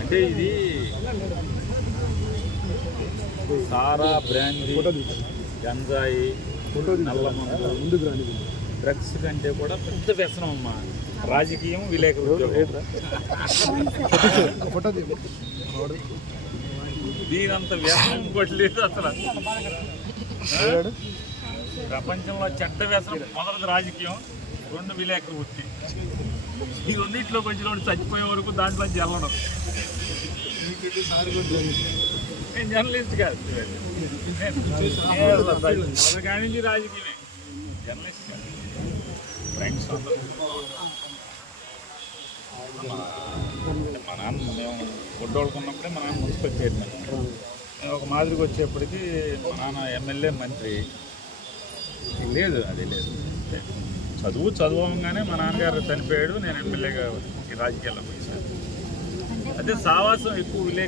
అంటే ఇది సారా, బ్రాండీ, గంజాయి, నల్లమందు, డ్రగ్స్ కంటే కూడా పెద్ద వ్యసనం అమ్మా రాజకీయం, విలేకరు. దీనంత వ్యసనం ఇంకోటి లేదు అసలు. ప్రపంచంలో చెడ్డ వ్యసనం మొదటిది రాజకీయం, రెండు విలేకరు వృత్తి. ఈ రెండింటిలో కొంచెం చచ్చిపోయే వరకు దాంట్లో వెళ్ళడం. నేను జర్నలిస్ట్ కాదు, మొదటి కాడి నుంచి రాజకీయమే, జర్నలిస్ట్ కాదు. ఫ్రెండ్స్ మా నాన్న మేము గుడ్డోళ్ళకున్నప్పుడే మా నాన్న మున్సిపల్ చైర్మన్. నేను ఒక మాదిరికి వచ్చేప్పటికి మా నాన్న ఎమ్మెల్యే, మంత్రి లేదు, అది లేదు. చదువుగానే మా నాన్నగారు చనిపోయాడు, నేను ఎమ్మెల్యేగా ఈ రాజకీయాల్లోకి వచ్చాను. అదే సావాసం ఎక్కువ విలేక